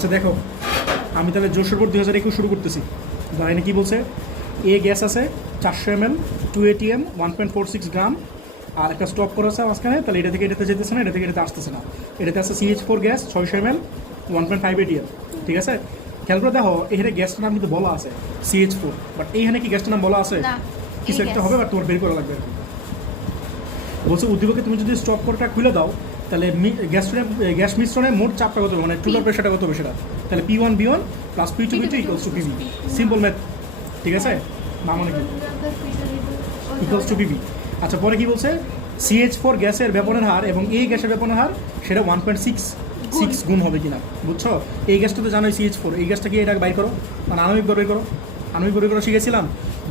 আচ্ছা দেখো, আমি তাহলে যশোর বোর্ড 2021 শুরু করতেছি। এখানে কি বলছে, এ গ্যাস আছে 400 ml 2 ATM 1.46 গ্রাম, আর একটা স্টক করা আছে মাঝখানে, তাহলে এটা থেকে এটাতে যেতেছে না, এটা থেকে এটাতে আসতেছে না। এটাতে আছে CH4 গ্যাস 600 ml 1.5 ATM, ঠিক আছে। খেয়াল করে দেখো, এখানে গ্যাসটার নাম কিন্তু বলা আছে CH4, বাট এইখানে কি গ্যাসটার নাম বলা আছে? কিছু একটা হবে, বাট তোমার বের করা লাগবে আর কি। বলছে উদ্দীপকে তুমি যদি স্টক করটা খুলে দাও, তাহলে গ্যাস মিশ্রণে মোট চাপটা কত হবে, মানে চুলার প্রেশারটা কত হবে সেটা, তাহলে P1 B1 plus P2 B2 equals to PV। Simple math, ঠিক আছে। না মানে কি ইকুয়ালস টু PV। আচ্ছা, পরে কি বলছে, CH4 গ্যাসের ব্যাপনের হার এবং এই গ্যাসের ব্যাপনের হার সেটা 1.66 গুণ হবে কিনা, বুঝছো। এই গ্যাসটা তো জানোই CH4, এই গ্যাসটা কি এটা বাইর করো, মানে আণবিক বের করো, আণবিক বের করা শিখেছিলাম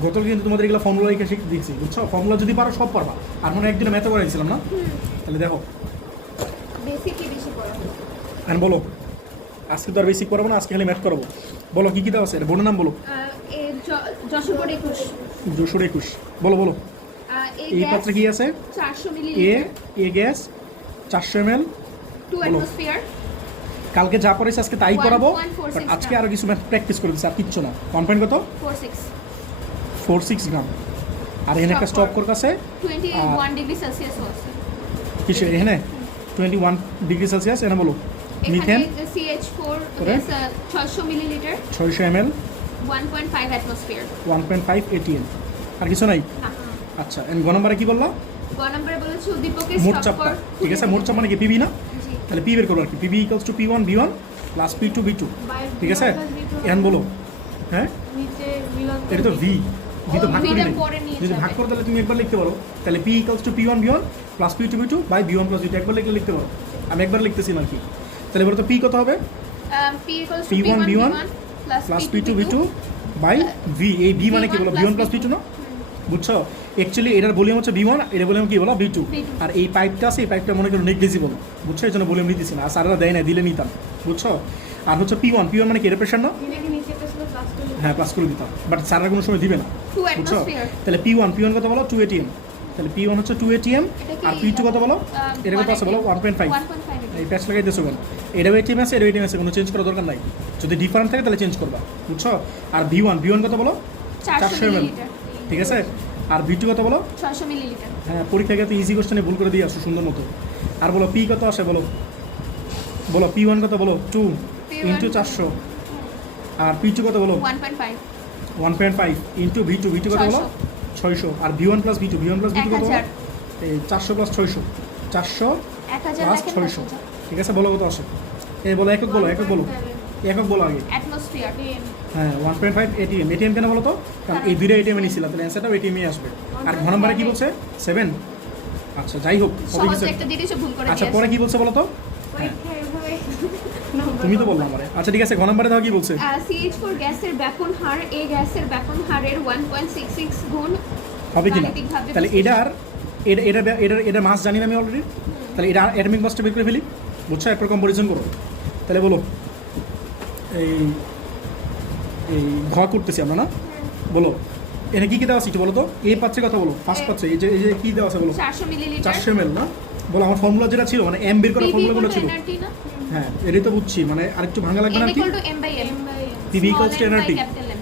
গতকাল, কিন্তু তোমাদের এগুলো ফর্মুলা লিখে শিখে দিচ্ছি, বুঝছো। ফর্মুলা যদি পারো সব পারবা, আর মনে একদিনে ম্যাথ করাইছিলাম না, তাহলে দেখো আর বলো, আজকে তো আর বেসিক করাবো না, আজকে খালি ম্যাথ করাবো। বলো কি কি দেওয়া আছে, বোর্ডের নাম বলো। যশোর 21, বলো বলো। এই পাত্রে কি আছে? 400 মিলি এ গ্যাস 400 ml 2 অ্যাটমসফিয়ার। কালকে যা পড়েছে আজকে তাই করাবো, 1.46 বাট আজকে আরো কিছু ম্যাথ প্র্যাকটিস করে দিচ্ছি, আর কিচ্ছু না। 1.46 গ্রাম। আর এখানে একটা স্টক কোর আছে 21 ডিগ্রি সেলসিয়াস আছে কিসে, এখানে 21 ডিগ্রি সেলসিয়াস। এখানে বলো methane CH4 600 millilitre 600 ml 1.5 atmosphere 1.5 ATM। আর কিছু নাই? আচ্ছা, এন্ড গ নম্বরে কি বললা? গ নম্বরে বলেছে উদ্দীপকের মোট স্টক চাপটা, কর। ঠিক আছে। মোট চাপ মানে কি PV না? জি। তাহলে P বের করবো আর কি, PV equals to P1 B1 plus P2 B2, ঠিক আছে। এখন বলো, হ্যাঁ এটা তো V তো ভাগ করে নেই, যদি ভাগ করো তাহলে তুমি একবার লিখতে পারো, তাহলে P equals to P1 B1 plus P2 B2 by B1 plus B2 একবার লিখতে পারো। আমি একবার লিখতেছি না আর কি। তাহলে বলো তো P কত হবে? P1 B1 plus P2 B2 by V। এই V মানে কি বলো, B1 প্লাস P2 না, বুঝছো। অ্যাকচুয়ালি এটার ভলিউম হচ্ছে V1, এটা ভলিউম কি বলো B2। আর এই পাইপটা আছে, এই পাইপটা মনে করো নেগলিজিবল, বুঝছো, এই জন্য ভলিউম নিতেছি না, আর স্যাররা দেয় না, দিলে নিতাম, বুঝছো। আর হচ্ছে P1 মানে কি, এটা প্রেশার না? হ্যাঁ, প্লাস করে দিতাম, বাট স্যাররা কোনো সময় দিবে না, 2 বুঝছো। অ্যাটমসফিয়ার। তাহলে P1 কত বলো? 2 ATM। তাহলে P1 হচ্ছে 2 ATM, আর P2 কত বলো? এটা কত আছে বলো? 1.5। এই প্যাচ লাগাই দিয়েছো কেন? এটাও ATM আছে, এটাও ATM আছে, কোনো চেঞ্জ করার দরকার নাই। যদি ডিফারেন্ট থাকে তাহলে চেঞ্জ করবা, বুঝছো। আর V1 কত বলো? 400 ml, মিলিলিটার, ঠিক আছে। আর V2 কত বলো? 600 মিলিলিটার। হ্যাঁ, পরীক্ষায় গিয়ে ইজি কোশ্চেনে ভুল করে দিয়ে আসো সুন্দর মতো। আর বলো P কত আসে বলো, বলো P1 কত বলো? 2 ইন্টু 400। আর P2 কত বলো? 1.5 ইন্টু V2 কত বলো? 600। আর V1 প্লাস V2 কত বলো? এই 400 প্লাস 600, 400 প্লাস 600, ঠিক আছে। বলো কত আসে? এই বলো, একক বলো আগে। অ্যাটমসফিয়ার। হ্যাঁ, 1.5 ATM কেন বলো তো? কারণ এই দুইটা ATM নিয়েছিল, তাহলে অ্যান্সারটাও ATM আসবে। আর ঘ নম্বরে কি বলছে? 7। আচ্ছা, যাই হোক, সহজে একটা জিনিসও ভুল করে আচ্ছা, দিয়েছে। পরে কি বলছে বলো তো? তুমি তো বললাম আমারে। আচ্ছা, ঠিক আছে, ঘ নম্বরে দাও কি বলছে? CH4 গ্যাসের ব্যাপন হার এই গ্যাসের ব্যাপন হারের 1.66 গুণ হবে কিনা? গাণিতিকভাবে তাহলে এটার মাস জানি না আমি অলরেডি, তাহলে এটা অ্যাটমিক মাসটা বের করে ফেলি, বুঝছো। এরপর কম্পারিজন করো। তাহলে বলো, এই ঘ করতেছি আমরা না, বলো এখানে কি দেওয়া আছে একটু বলো তো। এই পাত্রের কথা বলো, ফার্স্ট পাত্রে এই যে কি দেওয়া আছে বলো? 400 মিলিলিটার 400 ml না, বলো। আমার ফর্মুলা যেটা ছিল, মানে এম বের করার ফর্মুলাগুলো ছিল, এনার্জি না। হ্যাঁ এটাই তো বুঝছি, মানে আরেকটু ভাঙা লাগবে না আর কি। M/M PV equals to nRT.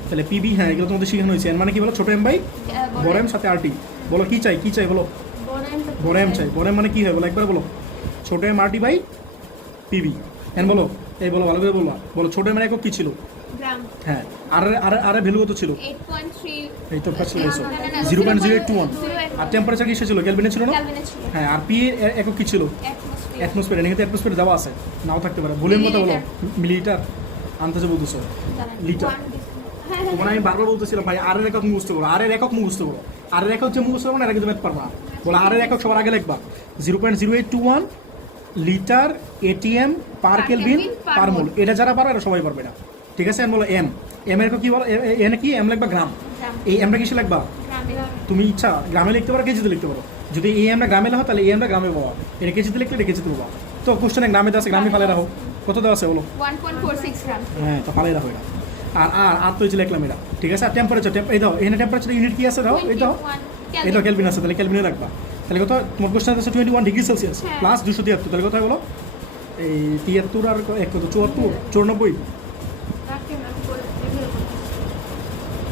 তাহলে PV, হ্যাঁ এগুলো তোমাদের শেখানো হয়েছে। এন মানে কি বলো? ছোট M বাই বড় M সাথে RT। বলো কি চাই বলো? বড় M চাই। বড় M মানে কি হয় বলো, একবার বলো। ছোট M RT by PV। N বলো, এই বলো, ভালো করে বলবা। বলো ছোট M এর একক কি ছিল? গ্রাম। হ্যাঁ, আর ভ্যালু কত ছিল? 8.3। এই তো ফার্স্ট লেসো 0.0821। আর টেম্পারেচার কিসে ছিল? কেলভিনে ছিল না? কেলভিনে ছিল। হ্যাঁ, আর P এর একক কি ছিল? অ্যাটমসফিয়ার। অ্যাটমসফিয়ার। এখানে অ্যাটমসফিয়ার দেওয়া আছে, নাও থাকতে পারে। ভলিউম কত বলো? মিলিলিটার। আনতেছে বলতেছো লিটার। তোমার আমি বারবার বলতেছিলাম ভাই, আর এর একক মুখস্থ করো, আর এর একক মুখস্থ করো। আর এর একক যে মুখস্থ করো না, এটা কিন্তু ম্যাথ পারবা না। বলো আর এর একক সবার আগে লিখবা 0.0821 litre ATM per kelvin per mole. এটা যারা পারবে এটা সবাই পারবে না, ঠিক আছে। বলো এম এর একক কি বলো? এনে কি এম লিখবা গ্রাম। এই এমটা কিসে লিখবা? তুমি ইচ্ছা গ্রামে লিখতে পারো, কেজিতে লিখতে পারো। যদি এই এমটা গ্রামে লেখো তাহলে এই এমটা গ্রামে পাবা, এটা কেজিতে লিখলে এটা কেজিতে পাবা। তো কোশ্চেনে গ্রামে দেওয়া আছে, গ্রামে ফালে রাখো। কত দেওয়া আছে বলো? 1.46 গ্রাম। হ্যাঁ, তো ফালে রাখো এটা। আর তো হচ্ছে লিখলাম এটা, ঠিক আছে। আর টেম্পারেচার, এই দাও, এখানে টেম্পারেচার ইউনিট কি আছে? দাও, এই দাও, এই দাও কেলভিন আছে, তাহলে কেলভিনে রাখবা। তাহলে কত? তোমার কোশ্চেন আছে 21 ডিগ্রি সেলসিয়াস প্লাস 273, তাহলে কত হয় বলো? এই 73 আর এক কত 74 94,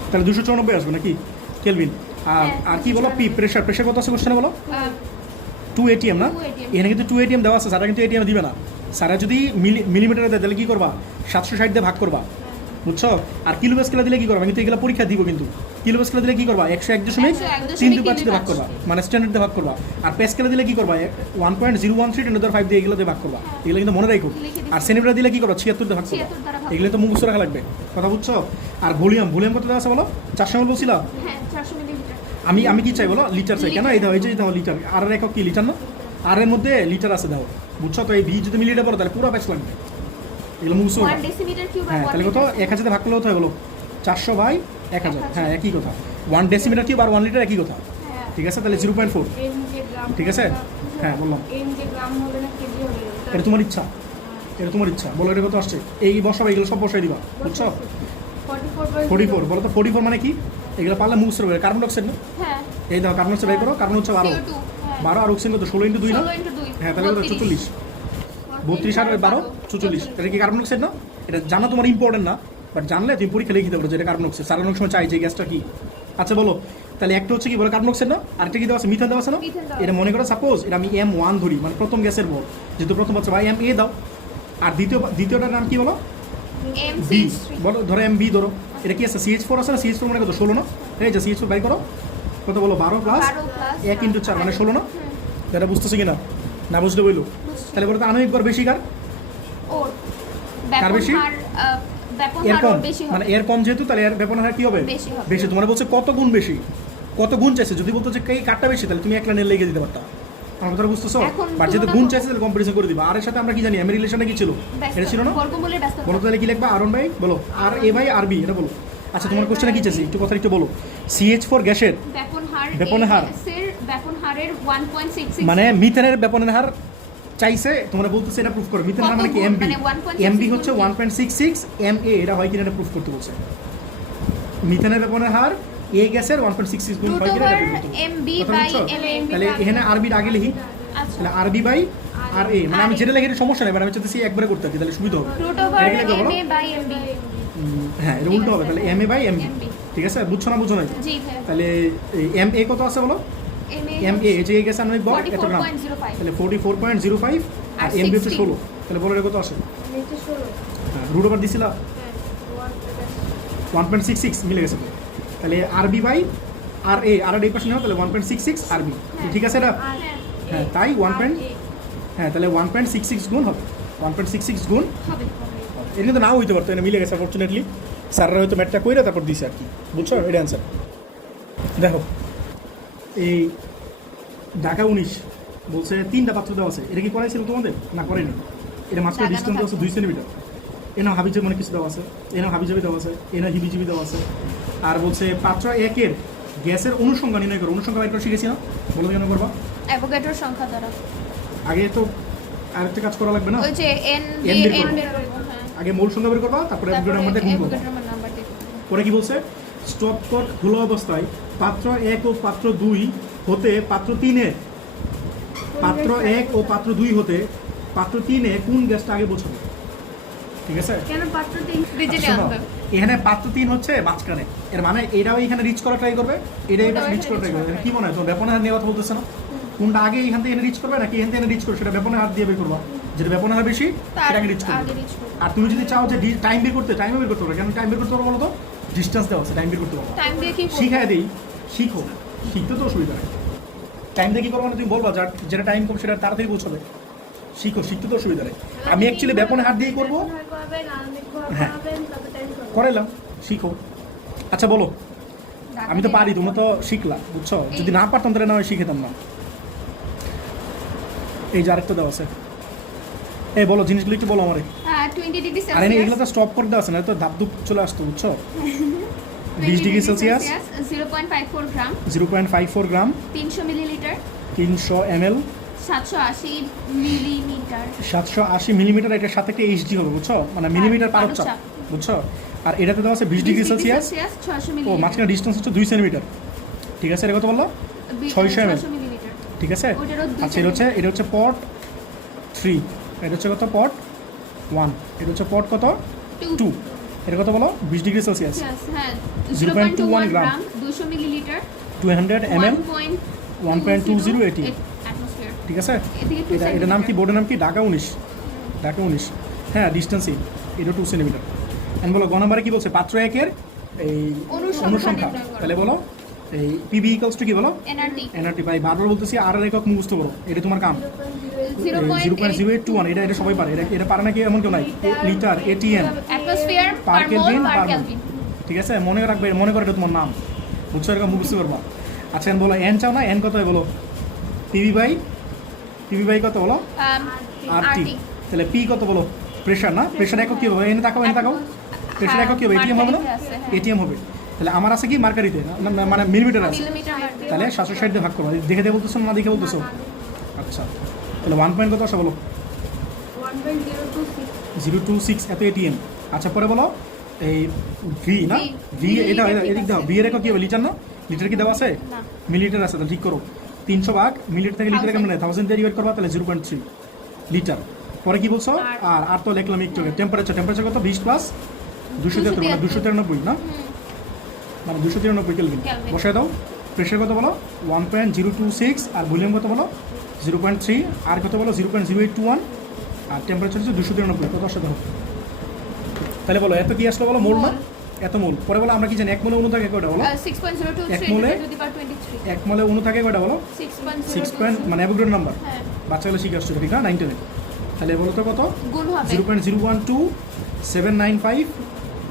তাহলে 294 আসবে নাকি কেলভিন? আর হ্যাঁ, আর কি বলো পি প্রেশার কত আছে কোশ্চেনে বলো? 2 ATM না? 2 ATM এখানে কিন্তু 2 ATM দেওয়া আছে, সারা কিন্তু ATM দিবে না। সারা যদি মিলিমিটারে দেয় তাহলে কি করবা? 760 দিয়ে ভাগ করবা, বুঝছো? আর কিলো স্কেলে দিলে কি করবা? কিন্তু এগুলো পরীক্ষা দিব, কিন্তু কিলো স্কেলে দিলে কি করবা? 101.325 দিয়ে ভাগ করবা, মানে স্ট্যান্ডার্ড দিয়ে ভাগ করবা। আর পেস্কেলে দিলে কি করবা? 1.013 10 দিয়ে এগুলো দিয়ে ভাগ করবা। এগুলো কিন্তু মনে রাখো। আর সেন্টিমিটার দিলে কি করবা? 76 দিয়ে ভাগ করবা। 76 দ্বারা ভাগ এগুলো তো মুখস্থ রাখা লাগবে, কথা বুঝছো? আর ভলিউম কত দেওয়া আছে বলো? 400 ml বলছিলা? হ্যাঁ 400 মিলিলিটার। আমি কি চাই বলো? লিটার চাই। কেন? এই দাও, এই যে দাও লিটার। আর এর একক কি লিটার না? আর এর মধ্যে লিটার আছে দাও, বুঝছো? তো এই ভি যদি মিলিলিটার পড়ো তাহলে পুরো ব্যাচ লাগবে। এগুলো মুখস্থ 1 ডেসিমিটার কিউব আর হ্যাঁ, 1 তাহলে কত? 1000 ভাগ করলে হতো বলো 400/1000। হ্যাঁ, একই কথা। 1 ডেসিমিটার কিউব আর 1 লিটার একই কথা, হ্যাঁ। ঠিক আছে? তাহলে 0.4, ঠিক আছে? হ্যাঁ বললাম, গ্রাম হবে না কেজি হবে? এটা তোমার ইচ্ছা, এটা তোমার ইচ্ছা। বলো এটা কত আসছে? এই বসাবা, এগুলো সব বসাই দিবা, বুঝছো? 44 বলো তো 44 মানে কি? এগুলো পারলে মুখস্থ হবে। কার্বন ডাইঅক্সাইড না? হ্যাঁ এই দাও কার্বন ডাইঅক্সাইড বের করো। কার্বন হচ্ছে 12, CO2 হ্যাঁ 12 আর অক্সিজেন কত? 16 × 2 না? 16 × 2 হ্যাঁ, তাহলে কত? 44। 32 আর 12 44। এটা কি কার্বন ডাইঅক্সাইড না? এটা জানা তোমার ইম্পর্টেন্ট না, বাট জানলে তুমি পরীক্ষা লিখে দিতে পারো যে এটা কার্বন ডাইঅক্সাইড। সারা অনেক সময় চাই যে গ্যাসটা কি। আচ্ছা বলো, তাহলে একটা হচ্ছে কি বলো কার্বন ডাইঅক্সাইড না? আরেকটা কি দেওয়া আছে? মিথেন দেওয়া আছে না? মিথেন দেওয়া এটা মনে করো সাপোজ এটা আমি M1 ধরি, মানে প্রথম গ্যাসের বল, যেহেতু প্রথম হচ্ছে ভাই MA দাও। আর দ্বিতীয়টার নাম কি বলো? B MC3 বলো, ধরো MB ধরো। এটা কি আছে? CH4 আছে না? CH4 মানে কত? 16 না? এই যে CH4 বাই করো, কত বলো? 12 প্লাস 1 × 4 মানে 16 না? এটা বুঝতেছো কিনা? না বুঝলে বললো। তাহলে বলো তো আণবিক ভর বেশি কার? ওর কার বেশি? ব্যাপন এর হার কম, বেশি মানে হবে। এর কম যেহেতু, তাহলে এর ব্যাপন হার কি হবে? বেশি হবে। বেশি। তোমার বলছে কত গুণ বেশি, কত গুণ চাইছে। যদি বলতো যে কে কারটা বেশি, তাহলে তুমি এক লাইনে লিখে দিতে পারতা। আমার কথা বুঝতেছো? এখন বাট যেহেতু তুলনা গুণ করো। চাইছে তাহলে কম্পারিজন করে দিবা। আর এর সাথে আমরা কি জানি? এম রিলেশনটা কি ছিল? এটা ছিল না? বর্গমূলের ব্যস্ত বলো তাহলে কি লিখবা? R1 বাই বলো RA/RB, এটা বলো। আচ্ছা তোমার কোশ্চেনে কি চাইছে একটু কথা একটু বলো। CH4 গ্যাসের ব্যাপনের হার। ব্যাপন হারের 1.66 মানে মিথেনের ব্যাপনের হার চাইছে, তোমরা বলতেছে এটা প্রুফ করো। মিথেনের হার মানে কি? কত গুণ? MB। মানে 1.66 MB হচ্ছে 1.66, MA এটা হয় কিনা এটা প্রুফ করতে বলছে। মিথেনের ব্যাপনের হার A গ্যাসের 1.66 গুণ হয় কিনা এটা প্রুফ করতে বলছে। MB কথা বাই বুঝছো? MA। তাহলে এখানে RB আগে লিখি, আচ্ছা তাহলে RB/RA, মানে আমি যেটা লিখি এটা সমস্যা নেই, আমি চাইতেছি একবারে করতে থাকি, তাহলে সুবিধা হবে। রুট ওভার এটা কি লিখবো বলো? MA by MB। হ্যাঁ, এটা উল্টো হবে, তাহলে MA/MB, ঠিক আছে? বুঝছো না? বুঝো না? জি ভাই তাহলে MA কত আছে বলো? MA এই যে A গ্যাস আণবিক ভর এত গ্রাম, 44.05 তাহলে 44.05 আর আর MB হচ্ছে 16 16। তাহলে বলো এটা কত আসে? নিচে 16 হ্যাঁ, রুট ওভার দিছিলা 1.66 মিলে গেছে তো। তাহলে RB/RA, আর এই পাশে নাও, তাহলে 1.66 RB, ঠিক আছে এটা? হ্যাঁ, তাই 1. হ্যাঁ, তাহলে 1.66 গুণ হবে, 1.66 গুণ হবে। এটা কিন্তু নাও হইতে পারতো, এটা মিলে গেছে ফর্চুনেটলি। স্যাররা হয়তো ম্যাথটা কইরা তারপর দিছে আর কি, বুঝছো? এটা অ্যান্সার। দেখো এই ঢাকা 19 বলছে 3টা পাত্র দেওয়া আছে। এটা কি করাইছিল তোমাদের? না করেনি। এটা মাত্র লাগানো ডিস্টেন্স দেওয়া আছে 2 সেন্টিমিটার। এনাও হাবিজাবি মানে কিছু দেওয়া আছে, এনাও হাবিজাবি দেওয়া আছে, এনা হিবিজিবি দেওয়া আছে। আর বলছে পাত্র 1-এর গ্যাসের অনুসংখ্যা নির্ণয় করো। অনুসংখ্যা বাইর করে শিখেছি না? বলো কেন করবা? অ্যাভোগাড্রোর সংখ্যা দ্বারা আগে তো আরেকটা কাজ করা লাগবে না? ওই যে n N বের করো। বের করব। হ্যাঁ আগে মূল সংখ্যা বের করবা, তারপরে অ্যাভোগাড্রোর মধ্যে গুণ করবা। অ্যাভোগাড্রোর নাম্বার দিয়ে পরে কি বলছে? স্টপ কট খোলা অবস্থায় পাত্র 1 ও পাত্র 2 হতে পাত্র 3-এর, পাত্র 1 ও পাত্র 2 হতে পাত্র 3-এ কোন গ্যাসটা আগে পৌঁছাবে? ঠিক আছে? কেন পাত্র 3 ফ্রিজে আচ্ছা, শোনো, আনতে এখানে পাত্র 3 হচ্ছে মাঝখানে, এর মানে এটাও এখানে রিচ করা ট্রাই করবে, এটাই এবার রিচ করা ট্রাই করবে। কি মনে হয় তোমার ব্যাপনের হার নিয়ে কথা বলতেছে না? কোনটা আগে এখান থেকে এনে রিচ করবে নাকি এখান থেকে এনে রিচ করবে, সেটা ব্যাপনের হার দিয়ে বের করবা। যেটা ব্যাপনের হার বেশি সেটা আগে রিচ করবে। আগে রিচ করব। আর তুমি যদি চাও যে টাইম বের করতে, টাইমে বের করতে পারবে। কেন টাইম বের করতে পারবো বলো তো? ডিস্টেন্স দেওয়া আছে, টাইম বের করতে পারবো। টাইম দিয়ে কি করব? শিখাই দিই, শিখো, শিখতে তো অসুবিধা নেই। টাইম দিয়ে কী করবো না তুমি বলবা, যেটা টাইম কম সেটা তাড়াতাড়ি পৌঁছবে। শিখো, শিখতে তো অসুবিধা নেই। আমি অ্যাকচুয়ালি ব্যাপনে হাত দিয়ে করবো। হ্যাঁ, করাইলাম, শিখো। আচ্ছা বলো, আমি তো পারি, তোমরা তো শিখলা, বুঝছো? যদি না পারতাম তাহলে না হয় শিখেতাম না। এই যে আরেকটা দেওয়া আছে, এই বলো জিনিসগুলো একটু বলো আমারে। 20 ডিগ্রি আর এনে এগুলো সেলসিয়াস তো স্টপ করে দেওয়া আছে না, তো ধাপ ধুপ চলে আসতো, বুঝছো? 20 ডিগ্রি সেলসিয়াস 0.54 গ্রাম 0.54 গ্রাম 300 মিলিলিটার 300 ml 780 মিলিমিটার 780 মিলিমিটার। এটার সাথে একটা এইচডি হবে, বুঝছো? মানে মিলিমিটার পারদ চাপ, চাপ। বুঝছো? আর এটাতে দেওয়া আছে 20 ডিগ্রি সেলসিয়াস। 600 ও মিলিলিটার মাঝখানে ডিস্টেন্স হচ্ছে 2 সেন্টিমিটার, ঠিক আছে? এটা কত বললো? 600 ml, মিলিলিটার ঠিক আছে? ওইটারও 2 আচ্ছা, এটা হচ্ছে পট 3, এটা হচ্ছে কত পট 1, এটা হচ্ছে পট কত 2 2, এটা কত বলো 20 ডিগ্রি সেলসিয়াস, হ্যাঁ 0.21 0.21 গ্রাম, গ্রাম 200 মিলিলিটার 200 ml 1.20 ATM, অ্যাটমসফিয়ার। ঠিক আছে। এদিকে 2 এটা এটার নাম কি, বোর্ডের নাম কি, ঢাকা 19, ঢাকা 19, হ্যাঁ ডিস্টেন্সই এটা 2 সেন্টিমিটার। এখন বলো গ নাম্বারে কি বলছে, পাত্র একের এই অনুসংখ্যা, নির্ণয় করো। তাহলে বলো এই পিবি ইকুয়ালস টু কি বলো এনআরটি এনআরটি, ভাই বারবার বলতেছি আর একক মুখস্থ করো, এটা তোমার কাম। 0.0821, এটা সবাই পারে, এটা পারে নাকি এমন কেউ নাই। লিটার এটিএম অ্যাটমসফিয়ার পার পার মোল কেলভিন পার পার মোল, কেলভিন। ঠিক আছে, মনে রাখবে, মনে করে এটা তোমার নাম, বুঝছো, এরকম মুখস্থ করবা। আচ্ছা এখন বলো এন চাও না, এন কত হয় বলো, পিবি বাই কত বলো আরটি, আরটি তাহলে পি কত বলো, প্রেশার না, প্রেশার একক কি হবে, এনে তাকাও এনে তাকাও, প্রেশার একক কি হবে, এটিএম হবে না, এটিএম হবে। তাহলে আমার আছে কি মার্কারিতে, মানে মিলিমিটার আছে, মিলিমিটার মার্ক। তাহলে 760 দিয়ে ভাগ করবো, দেখে দিয়ে বলতেছো না দেখে বলতেছো, আচ্ছা তাহলে 1 পয়েন্ট কত আসে বলো 1.026 026 এত এটিএম। আচ্ছা পরে বলো এই ভি না, ভি এটা এদিক দাও, ভি এর একক কি হবে, লিটার না, লিটার কি দেওয়া আছে, না মিলিলিটার আছে, তাহলে ঠিক করো 300 ভাগ মিলিলিটার থেকে লিটারে কেমন 1000 দিয়ে ডিভাইড করবা, তাহলে 0.3 লিটার। পরে কি বলছো, আর তো লিখলাম একটু আগে, টেম্পারেচার কত 20 প্লাস 273 মানে 293 না, মানে 293 কেলভিন, কেলভিন। বসায় দাও। প্রেশার কত বলো 1.026, আর ভলিউম কত বলো 0.3, আর কত বলো 0.0821, আর টেম্পারেচার হচ্ছে 293, কত আসে দেখো। তাহলে বলো এত কি আসলো বলো, মোল না, এত মোল। পরে বলো আমরা কি জানি এক মোলে অণু থাকে কয়টা বলো, 6.023 এক মোলে? টু দি পাওয়ার 23 এক মোলে অণু থাকে কয়টা বলো 6 পয়েন্ট, 6.023 মানে অ্যাভোগাড্রো নাম্বার, হ্যাঁ বাচ্চাগুলো শিখে আসছো ঠিক না 9 10। তাহলে বলো তো কত গুণ হবে 0.012795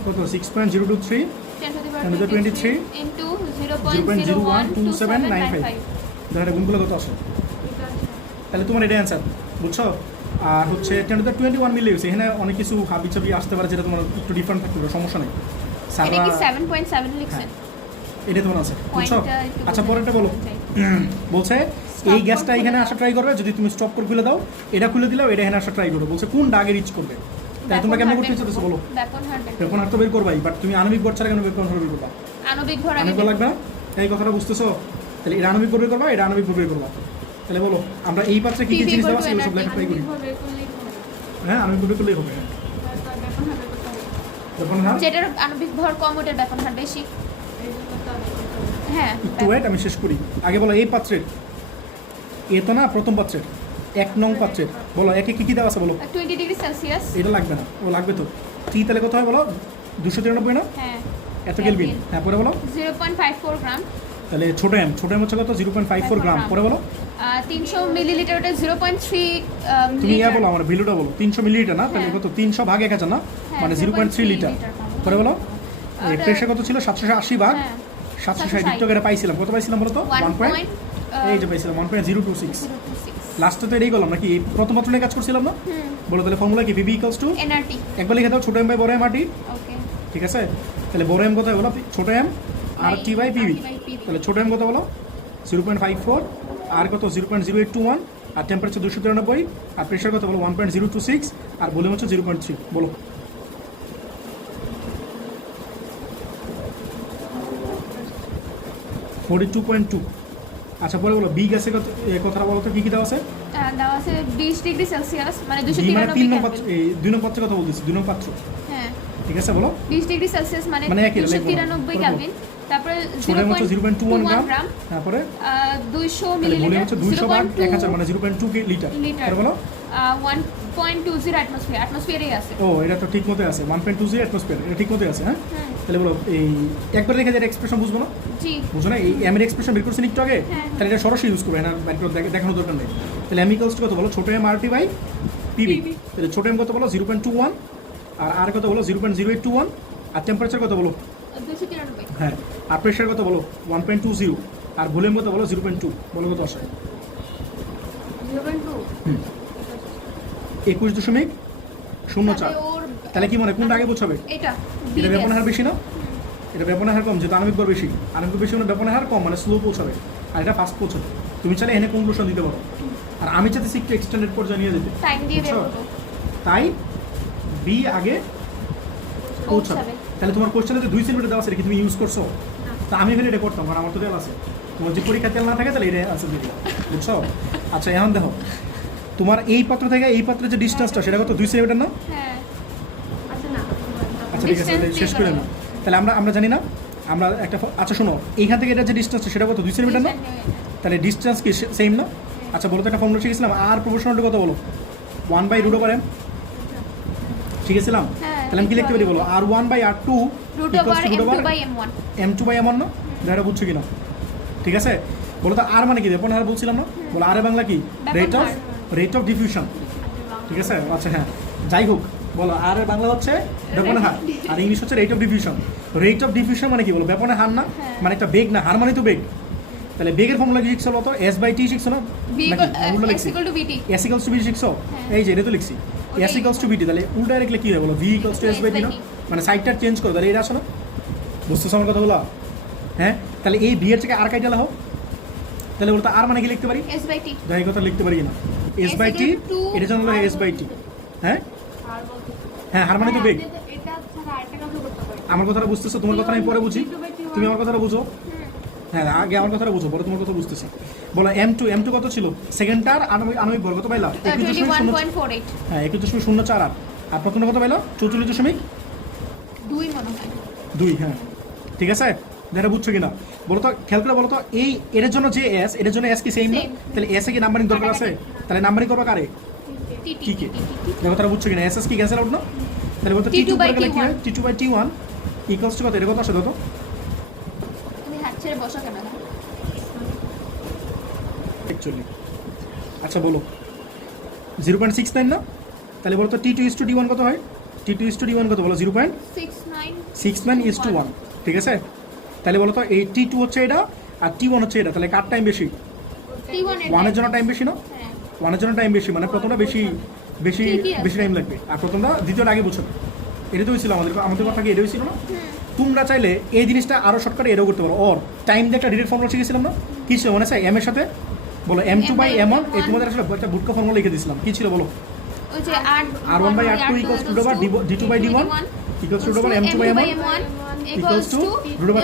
কত 6.023 10 to the 10 to the power 23 into 0.012795, 0.012795 দেখো এটা গুণগুলো কত আসে, তাহলে তোমার এটা অ্যান্সার, বুঝছো। আর হচ্ছে 10 to the 21 মিলে গেছে, এখানে অনেক কিছু হাবি চাবি আসতে পারে, যেটা তোমার একটু ডিফারেন্ট থাকতে পারে, সমস্যা নেই। এটা কি সারা 7.7 লিখছেন এটা তোমার আছে, বুঝছো। পয়েন্টটা একটু আচ্ছা পরেরটা বলো, বলছে এই গ্যাসটা এখানে আসা ট্রাই করবে, যদি তুমি স্টপ করে খুলে দাও, এটা খুলে দিলেও এটা এখানে আসা ট্রাই করবে, বলছে কোন দাগে রিচ করবে, তাই তোমরা কেমন করতে চাইছো বলো, ব্যাপন হার্ট এখন আর তো বের করবাই, বাট তুমি আণবিক ভর ছাড়া কেন বের করবা, আণবিক ভর আগে আণবিক ভর লাগবে না, এই কথাটা বুঝতেছো। তাহলে এটা আণবিক ভর বের করবা, এটা আণবিক ভর বের করবা। তাহলে বলো আমরা এই পাত্রে কি কি PV জিনিস দেওয়া আছে equal to সব লেখা ট্রাই করি, ভাবে করলেই হবে হ্যাঁ আণবিক ভর বের করলেই হবে। তারপর ব্যাপন হবে করতে হবে যখন না যেটার আণবিক ভর কম ওটার ব্যাপন হার বেশি। এই যে করতে হবে হ্যাঁ একটু ওয়েট, আমি শেষ করি। আগে বলো এই পাত্রের, এ তো না প্রথম পাত্রের, 1 নং পাত্রের, বলো একে কি কি দেওয়া আছে বলো, 20 ডিগ্রি সেলসিয়াস এটা লাগবে না, ও লাগবে তো। টি তাহলে কত হয় বলো 293 না, হ্যাঁ এত কেলভিন। হ্যাঁ পরে বলো 0.54 গ্রাম তাহলে ছোট এম হচ্ছে কত 0.54 গ্রাম। পরে বলো 300 মিলিলিটার ওটা 0.3 তুমি ইয়া বলো আমার ভ্যালুটা বলো, 300 মিলিলিটার না, তাহলে হ্যাঁ। কত 300 ভাগ 1000 না, হ্যাঁ, মানে 0.3 লিটার। পরে বলো ওটা- প্রেশার কত ছিল 780 ভাগ হ্যাঁ 760 একটু করে পাইছিলাম, কত পাইছিলাম বলো তো 1 পয়েন্ট, এই যে পাইছিলাম 1.026। 0.26 লাস্টে তো এটাই করলাম নাকি, এই প্রথম পাত্র নিয়ে কাজ করছিলাম না, বলো তাহলে ফর্মুলা কি বিবি ইকুয়ালস টু, এনআরটি একবার লিখে দাও ছোট এম বাই বড় এম আর টি, ওকে ঠিক আছে। তাহলে বড় এম কত বলো ছোট M R T by PB, তাহলে ছোট এম কত বলো 0.54, আর কত 0.0821, আর টেম্পারেচার 293, আর প্রেশার কত বলো 1.026, আর ভলিউম হচ্ছে 0.3, বলো। $42.2। আচ্ছা পরে বলো বি গ্যাসের কথাটা বলো তো কি কি দেওয়া আছে, দেওয়া আছে 20 ডিগ্রি সেলসিয়াস মানে বি মানে 3 নং 293 পাত্র, এই 2 নং পাত্রের কথা বলতেছি, 2 নং পাত্র, হ্যাঁ ঠিক আছে বলো। 20 ডিগ্রি সেলসিয়াস মানে মানে একই, 293 কেলভিন। তারপরে ছোট এম হচ্ছে 0.21 গ্রাম, গ্রাম তারপরে 200 তাহলে ভলিউম মিলিলিটার হচ্ছে 200 ভাগ 1000 মানে 0.2 লিটার। লিটার পরে বলো 1.20 অ্যাটমসফিয়ারেই আছে। ও এটা তো ঠিক মতো আছে 1.20 অ্যাটমসফিয়ার, এটা ঠিক মতো আছে। হ্যাঁ হুম তাহলে বলো এই একবার লেখা যায় এক্সপ্রেশন বুঝবো না, জি বুঝো না, এই এম এর এক্সপ্রেশন বের করছেন একটু আগে, হ্যাঁ। তাহলে এটা সরাসরি ইউজ করবে, এনার বাইর করে দেখানোর দরকার নেই। তাহলে এম ইকুয়ালস টু কত বলো ছোট M R T by PB, তাহলে ছোট এম কত বলো 0.21, আর কত বলো 0.0821, আর টেম্পারেচার কত বলো 293 হ্যাঁ, আর প্রেশার কত বলো 1.20, আর ভলিউম কত বলো 0.2, বলো কত আসে 0.2 21.04। ওর তাহলে কি মনে হয় কোনটা আগে বোঝাবে, এটা এটা ব্যাপনের হার বেশি না, এটা ব্যাপনের হার কম, যেহেতু আণবিক ভর বেশি, আণবিক ভর বেশি মানে ব্যাপনের হার কম, মানে স্লো পৌঁছাবে, আর এটা ফাস্ট পৌঁছাবে। তুমি চাইলে এনে কনক্লুশন দিতে পারো, আর আমি চাইতে একটু এক্সটেন্ডেড পর্যায়ে নিয়ে যেতে, টাইম দিয়ে বের বুঝছো? করব তাই বি আগে পৌঁছাবে। পৌঁছাবে। তাহলে তোমার কোশ্চেনে যে 2 সেন্টিমিটার দেওয়া আছে এটা কি তুমি ইউজ করছো, তা আমি ফেলে এটা করতাম, কারণ আমার তো তেল আছে। তোমার যদি পরীক্ষা তেল না থাকে তাহলে এটা আছে দিদি, বুঝছো। আচ্ছা এখন দেখো তোমার এই পাত্র থেকে এই পাত্রের যে ডিস্টেন্সটা সেটা কত 2 সেন্টিমিটার না? হ্যাঁ আচ্ছা না আচ্ছা ঠিক আছে, Distance তাহলে শেষ দিয়ে করে করো। নাও। তাহলে আমরা জানি না, আমরা একটা আচ্ছা শোনো, এইখান থেকে এটা যে ডিস্টেন্সটা সেটা কত 2 সেন্টিমিটার না? তাহলে ডিস্টেন্স কি সেম না? আচ্ছা বলো তো, একটা ফর্মুলা শিখেছিলাম, আর প্রপোর্শনাল কত বলো? 1/√m শিখেছিলাম। হ্যাঁ, তাহলে আমি কি লিখতে পারি বলো? R1/R2 √m2/m1 M2/m1 না? এটা বুঝছো কিনা? ঠিক আছে, বলো তো আর মানে কি? ব্যাপন হার বলছিলাম না? বলো আর এ বাংলা কি? ব্যাপন রেট অফ ডিফিউশন। ঠিক আছে, আচ্ছা হ্যাঁ, যাই হোক, বলো আর এর বাংলা হচ্ছে ব্যাপনের হার, আর ইংলিশ হচ্ছে rate of diffusion. Rate of diffusion মানে কি বলো? ব্যাপনের হার না, হ্যাঁ। মানে একটা বেগ না, হার মানে তো বেগ। তাহলে বেগের ফর্মুলা কি শিখছো বলো তো? S/T শিখছো না? v নাকি উল্টো লিখছি? = vt S=v শিখছো? হ্যাঁ। এই যে এটা তো লিখছি S=vt, তাহলে উল্টা লিখলে কি হয় বলো? V=S/t না? মানে সাইডটা চেঞ্জ করো, তাহলে এটা আসো না? বুঝতেছো আমার কথাগুলো? হ্যাঁ, তাহলে এই ভি এর থেকে আর কাইটা লাও, তাহলে বলতো আর মানে কি লিখতে পারি? s/t যাই কথা লিখতে পারি না, S/t, এটা জানলো S/t। হ্যাঁ আর বলতে হ্যাঁ, হার মানে তো বেগ। এটা ছাড়া আরেকটা কাজ করতে পারি আমার কথাটা বুঝতেছো? তোমার কথা আমি পরে বুঝি, তুমি আমার কথাটা বুঝো। হ্যাঁ আগে আমার কথাটা বুঝো, পরে তোমার কথা বুঝতেছি। বলো M2 কত ছিল? সেকেন্ডটার আণবিক ভর কত পাইলা? 21.48 হ্যাঁ 21.048। আর প্রথমটা কত পাইলা? 44.2। 2 মনে হয়। হ্যাঁ ঠিক আছে, যেটা বুঝছো কিনা বলো তো, খেয়াল করে বলো তো, এই এর জন্য যে এস, এর জন্য এস কি সেম না? Same. তাহলে এস এ কি নাম্বারিং দরকার আছে? তাহলে নাম্বারিং করবা কারে? tt টি কে। দেখো তারা বুঝছো কিনা? এস এস কি ক্যান্সেল আউট না? তাহলে বলতো T2 T2 by করে গেলে কি T1 হয়? T2/T1 ইকুয়ালস টু কত? এটা কত আসে দাও তো? তুমি হাত ছেড়ে বসো কেন? অ্যাকচুয়ালি আচ্ছা বলো 0.69 না? তাহলে বলো তো T2:D1 কত হয়? T2:D1 কত বলো? 69 0.69:1। ঠিক আছে, তাহলে বলো তো এই T2 হচ্ছে এটা আর T1 হচ্ছে এটা, তাহলে কার টাইম বেশি? t1 ওয়ানের জন্য টাইম বেশি না? হ্যাঁ ওয়ানের জন্য টাইম বেশি, মানে প্রথমটা বেশি বেশি ঠিকই আছে। বেশি টাইম লাগবে, আর প্রথমটা দ্বিতীয়টা আগে বুঝছো। এটা তো হয়েছিল আমাদের কথা কি এটা হয়েছিল না? তোমরা চাইলে এই জিনিসটা আরো শর্টকাটে এটাও করতে পারো। ওর টাইম দিয়ে একটা ডিরেক্ট ফর্মুলা শিখেছিলাম না? কি ছিল মনে আছে? এম এর সাথে বলো M2/m1, এই তোমাদের আসলে একটা বুটকা ফর্মুলা লিখে দিয়েছিলাম, কি ছিল বলো? ওই যে R1/R2 equals to D2/D1 equals to M2/m1 equals to